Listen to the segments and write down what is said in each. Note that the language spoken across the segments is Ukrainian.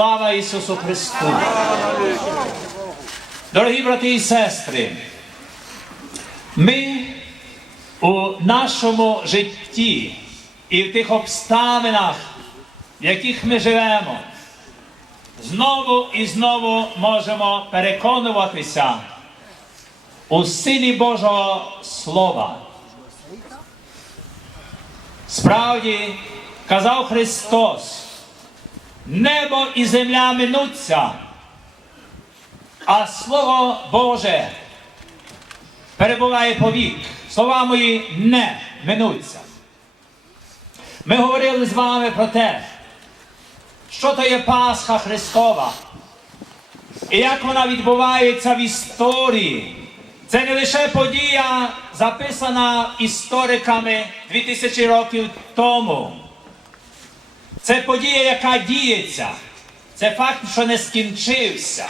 Слава Ісусу Христу! Дорогі брати і сестри, ми у нашому житті і в тих обставинах, в яких ми живемо, знову і знову можемо переконуватися у силі Божого Слова. Справді, казав Христос, Небо і земля минуться, а Слово Боже перебуває повік. Слова мої не минуться. Ми говорили з вами про те, що то є Пасха Христова і як вона відбувається в історії. Це не лише подія, записана істориками 2000 років тому. Це подія, яка діється. Це факт, що не скінчився.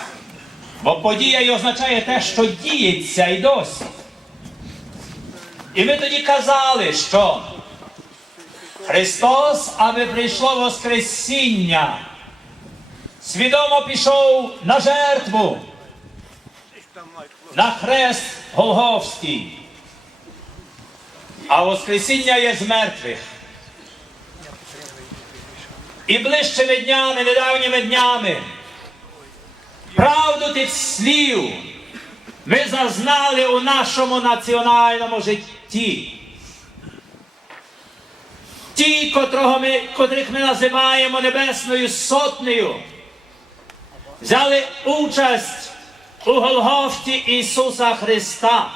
Бо подія і означає те, що діється і досі. І ми тоді казали, що Христос, аби прийшло Воскресіння, свідомо пішов на жертву, на хрест Голговський. А Воскресіння є з мертвих. І ближчими днями, недавніми днями, правду тих слів ми зазнали у нашому національному житті. Ті, котрого ми, котрих ми називаємо Небесною Сотнею, взяли участь у Голгофті Ісуса Христа.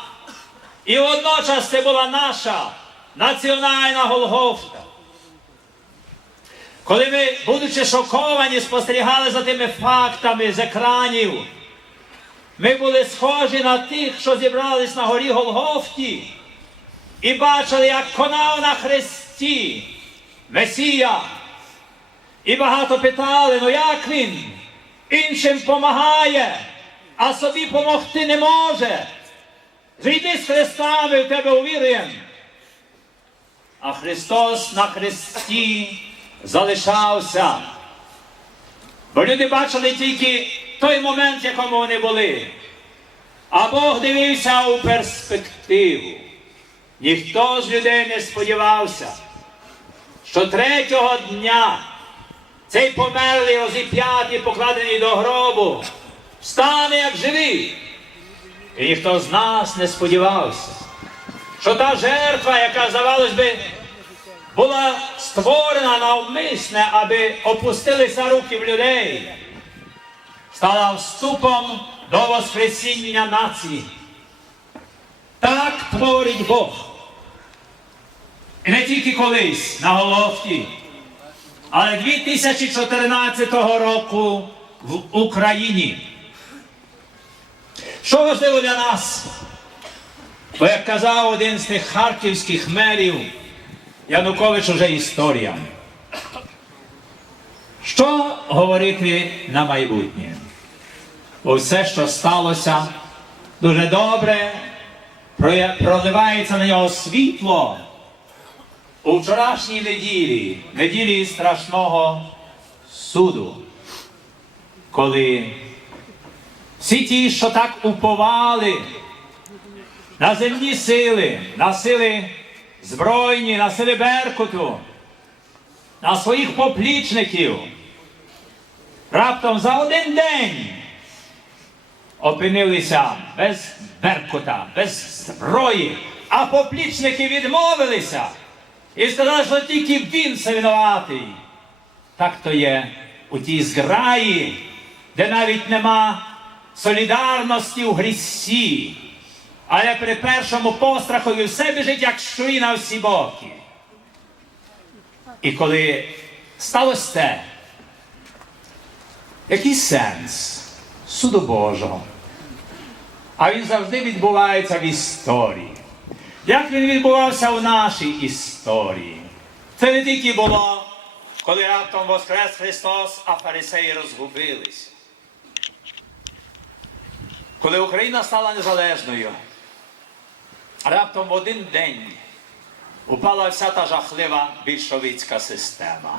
І водночас це була наша національна Голгофта. Коли ми, будучи шоковані, спостерігали за тими фактами з екранів, ми були схожі на тих, що зібрались на горі Голгофті, і бачили, як конав на хресті Месія. І багато питали, ну як він іншим помагає, а собі помогти не може. Зійди з хрестами, в тебе увіруємо. А Христос на хресті залишався. Бо люди бачили тільки той момент, в якому вони були. А Бог дивився у перспективу. Ніхто з людей не сподівався, що третього дня цей померлий розіп'ятий, покладений до гробу, стане як живий. І ніхто з нас не сподівався, що та жертва, яка, здавалось би, була створена навмисне, аби опустилися руки в людей, стала вступом до Воскресіння нації. Так творить Бог. І не тільки колись на Головті, але 2014 року в Україні. Що важливо для нас? Бо як казав один з тих харківських мерів, Янукович уже історія. Що говорити на майбутнє? Все, що сталося, дуже добре проливається на нього світло у вчорашній неділі, неділі страшного суду, коли всі ті, що так уповали на земні сили, на сили збройні, на сили Беркуту, на своїх поплічників, раптом за один день опинилися без Беркута, без зброї, а поплічники відмовилися і сказали, що тільки він це винуватий. Так то є у тій зграї, де навіть нема солідарності у грісі. Але при першому пострахові все біжить, як щурі на всі боки. І коли сталося те, який сенс суду Божого? А він завжди відбувається в історії. Як він відбувався в нашій історії? Це не тільки було, коли раптом воскрес Христос, а фарисеї розгубились. Коли Україна стала незалежною, раптом в один день упала вся та жахлива більшовицька система.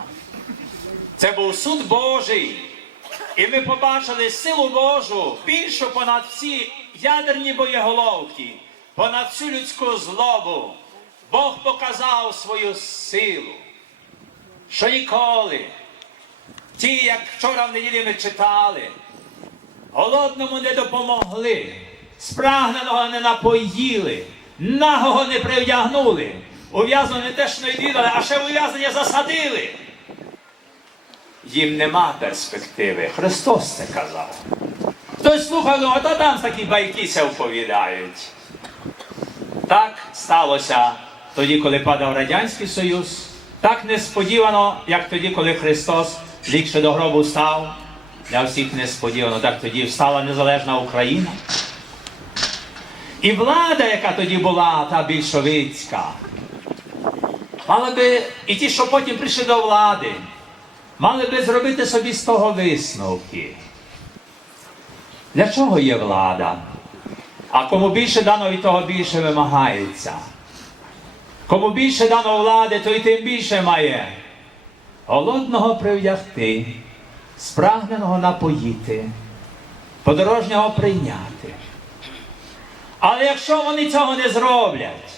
Це був суд Божий, І ми побачили силу Божу більшу понад всі ядерні боєголовки, понад всю людську злобу. Бог показав свою силу, що ніколи, ті, як вчора в неділі ми читали, голодному не допомогли, спрагненого не напоїли, нагого не привдягнули, ув'язненого не теж не віддали, а ще ув'язнення засадили. Їм нема перспективи. Христос це казав. Хтось слухав, а то там такі байки ся вповідають. Так сталося тоді, коли падав Радянський Союз. Так несподівано, як тоді, коли Христос лікше до гробу став. Для всіх несподівано, так тоді встала незалежна Україна. І влада, яка тоді була, та більшовицька, мали би, і ті, що потім прийшли до влади, мали би зробити собі з того висновки. Для чого є влада? А кому більше дано від того більше вимагається. Кому більше дано влади, то й тим більше має. Голодного привдягти, спрагненого напоїти, подорожнього прийняти. Але якщо вони цього не зроблять,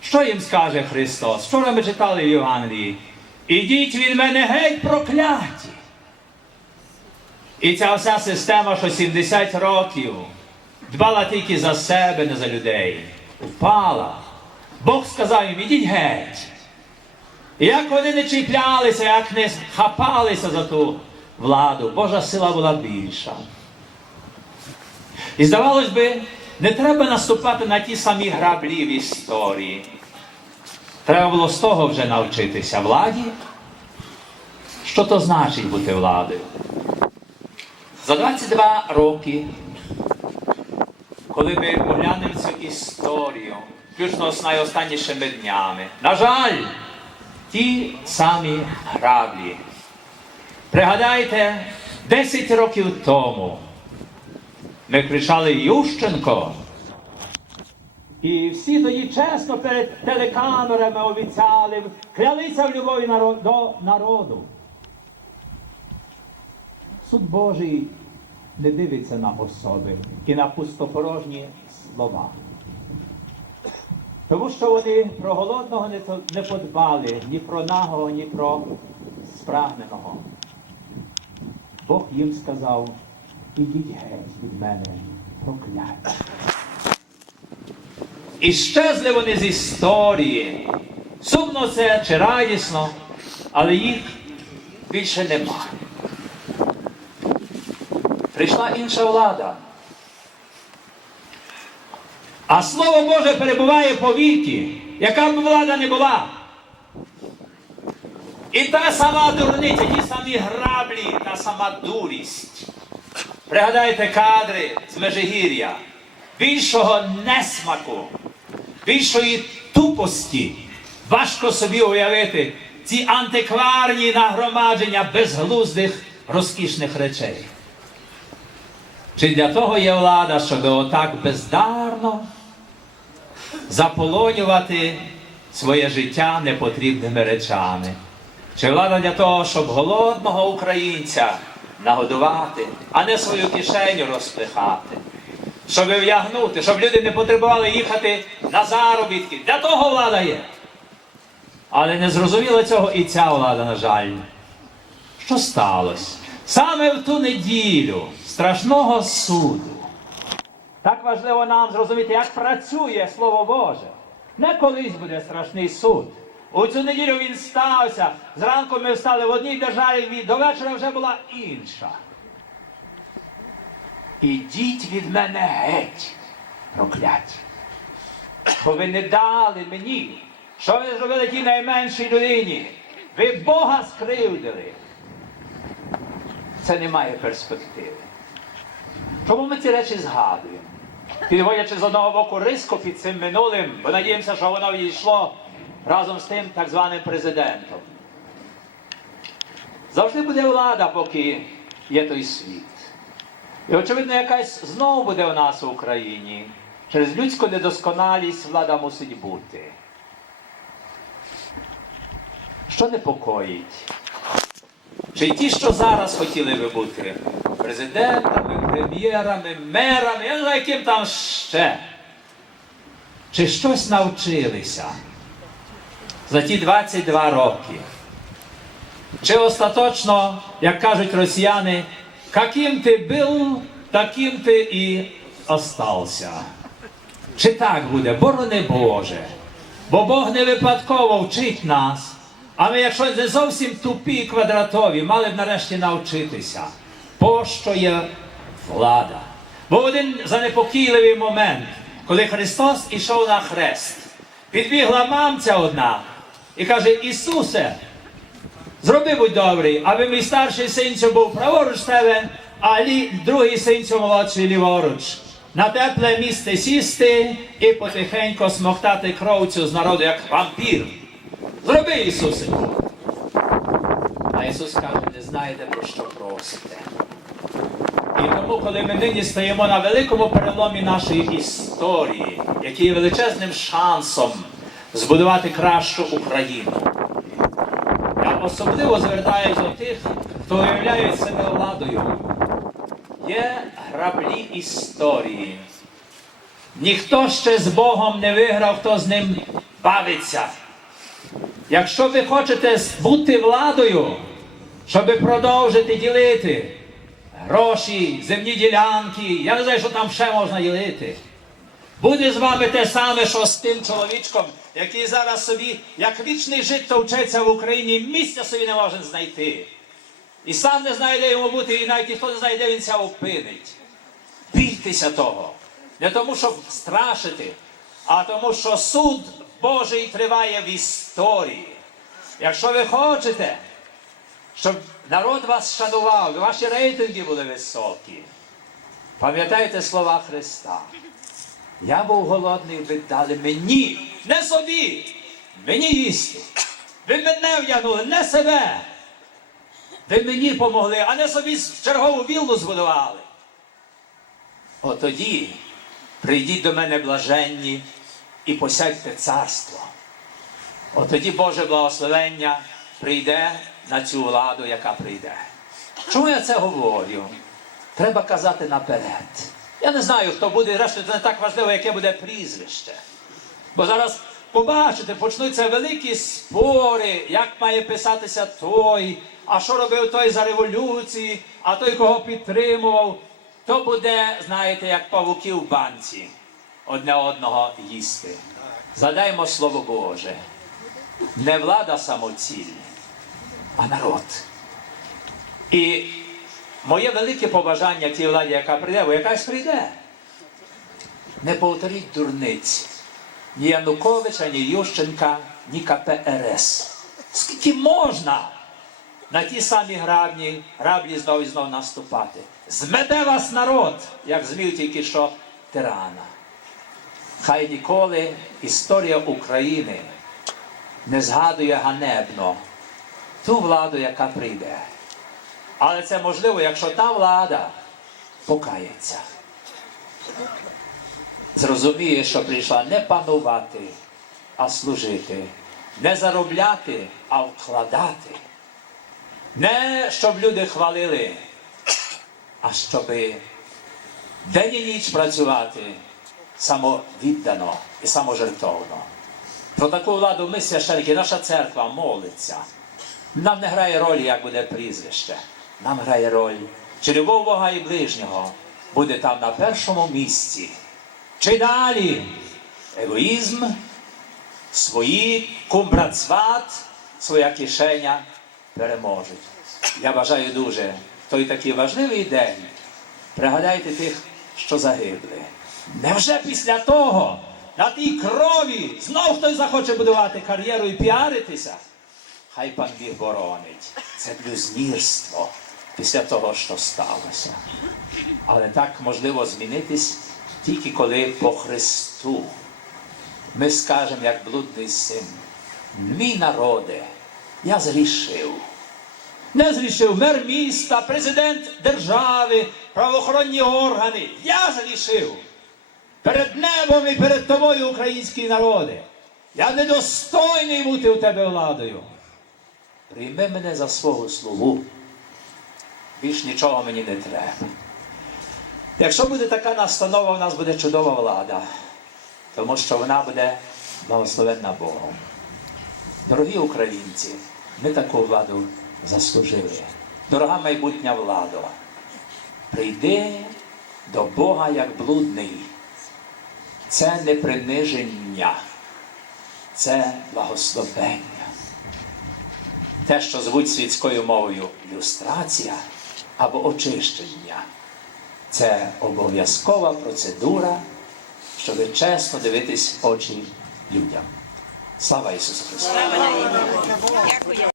що їм скаже Христос? Вчора ми читали в Євангелії. Ідіть від мене геть прокляті. І ця вся система, що 70 років дбала тільки за себе, не за людей, впала. Бог сказав їм, ідіть геть. І як вони не чіплялися, як не хапалися за ту владу, Божа сила була більша. І здавалось би, не треба наступати на ті самі граблі в історії. Треба було з того вже навчитися владі. Що то значить бути владою? За 22 роки, коли ми поглянемо цю історію, включно з найостаннішими днями, на жаль, ті самі граблі. Пригадайте, 10 років тому ми кричали Ющенко. І всі тоді чесно перед телекамерами обіцяли, клялися в любові до народу. Суд Божий не дивиться на особи і на пустопорожні слова. Тому що вони про голодного не, подбали ні про нагого, ні про спрагненого. Бог їм сказав, ідіть геть від мене, прокляття. І щезли вони з історії. Сумно це чи радісно, але їх більше немає. Прийшла інша влада. А Слово Боже перебуває по віки, яка б влада не була. І та сама дурниця, ті самі граблі, та сама дурість. Пригадайте кадри з Межигір'я. Більшого несмаку, більшої тупості. Важко собі уявити ці антикварні нагромадження безглуздих розкішних речей. Чи для того є влада, щоб отак бездарно заполонювати своє життя непотрібними речами? Чи влада для того, щоб голодного українця нагодувати, а не свою кишеню розпихати? Щоб в'ягнути, щоб люди не потребували їхати на заробітки. Для того влада є. Але не зрозуміла цього і ця влада, на жаль. Що сталося? Саме в ту неділю страшного суду. Так важливо нам зрозуміти, як працює Слово Боже. Не колись буде страшний суд. У цю неділю він стався. Зранку ми встали в одній державі, до вечора вже була інша. Ідіть від мене геть, прокляті. Бо ви не дали мені. Що ви зробили тій найменшій людині? Ви Бога скривдили. Це не має перспективи. Чому ми ці речі згадуємо? Підводячи з одного боку риску під цим минулим, бо надіємося, що воно відійшло разом з тим так званим президентом. Завжди буде влада, поки є той світ. І, очевидно, якась знову буде у нас в Україні. Через людську недосконалість влада мусить бути. Що непокоїть? Чи ті, що зараз хотіли би бути президентами, прем'єрами, мерами, я яким там ще. Чи щось навчилися за ті 22 роки? Чи остаточно, як кажуть росіяни, каким ти був, таким ти і остався? Чи так буде? Борони Боже. Бо Бог не випадково вчить нас. А ми, якщо не зовсім тупі і квадратові, мали б нарешті навчитися, пощо є влада. Бо один занепокійливий момент, коли Христос ішов на хрест, підбігла мамця одна і каже: Ісусе, Зроби будь добрий, аби мій старший синцю був праворуч тебе, а лі, другий синцю молодший ліворуч. На тепле місце сісти і потихенько смоктати кровцю з народу, як вампір. Зроби, Ісусе. А Ісус каже, не знаєте про що просите. І тому, коли ми нині стоїмо на великому переломі нашої історії, який є величезним шансом збудувати кращу Україну. Я особливо звертаюся до тих, хто уявляє себе владою. Є граблі історії. Ніхто ще з Богом не виграв, хто з ним бавиться. Якщо ви хочете бути владою, щоб продовжити ділити гроші, земні ділянки, я не знаю, що там ще можна ділити. Буде з вами те саме, що з тим чоловічком, який зараз собі, як вічний жит товчеться в Україні, місця собі не може знайти. І сам не знає, де йому бути, і навіть ніхто не знає, де він ся опинить. Бійтеся того. Не тому, щоб страшити, а тому, що суд Божий триває в історії. Якщо ви хочете, щоб народ вас шанував, ваші рейтинги були високі, пам'ятайте слова Христа. Я був голодний, ви дали мені, не собі, мені їсти. Ви мене вдягнули, не себе. Ви мені помогли, а не собі чергову віллу збудували. От тоді прийдіть до мене блаженні і посядьте царство. От тоді Боже благословення прийде на цю владу, яка прийде. Чому я це говорю? Треба казати наперед. Я не знаю, хто буде, решту це не так важливо, яке буде прізвище. Бо зараз побачите, почнуться великі спори, як має писатися той, а що робив той за революції, а той, кого підтримував. То буде, знаєте, як павуки в банці одне одного їсти. Задаймо слово Боже. Не влада самоціль, а народ. І моє велике побажання тій владі, яка прийде, бо якась прийде. Не повторіть дурниць ні Януковича, ні Ющенка, ні КПРС. Скільки можна на ті самі граблі, граблі знов і знов наступати? Змете вас народ, як змів тільки що тирана. Хай ніколи історія України не згадує ганебно ту владу, яка прийде. Але це можливо, якщо та влада покається. Зрозуміє, що прийшла не панувати, а служити, не заробляти, а вкладати. Не щоб люди хвалили, а щоб день і ніч працювати самовіддано і саможертовно. Про таку владу ми священники, наша церква молиться. Нам не грає ролі, як буде прізвище. Нам грає роль, чи любов Бога і ближнього буде там на першому місці. Чи далі егоїзм, свої кумбрацват, своя кишеня переможуть. Я бажаю дуже той такий важливий день. Пригадайте тих, що загибли. Невже після того на тій крові знов хтось захоче будувати кар'єру і піаритися? Хай пан Біг боронить. Це блюзнірство після того, що сталося. Але так можливо змінитись тільки коли по Христу ми скажемо, як блудний син, мій народе, я зрішив. Не зрішив мер міста, президент держави, правоохоронні органи. Я зрішив. Перед небом і перед тобою, український народи. Я недостойний бути у тебе владою. Прийми мене за свого слугу більш нічого мені не треба. Якщо буде така настанова, у нас буде чудова влада, тому що вона буде благословенна Богом. Дорогі українці, ми таку владу заслужили. Дорога майбутня влада, прийди до Бога як блудний. Це не приниження, це благословення. Те, що звуть світською мовою люстрація або очищення, це обов'язкова процедура, щоб чесно дивитись очі людям. Слава Ісусу Христу! Дякую.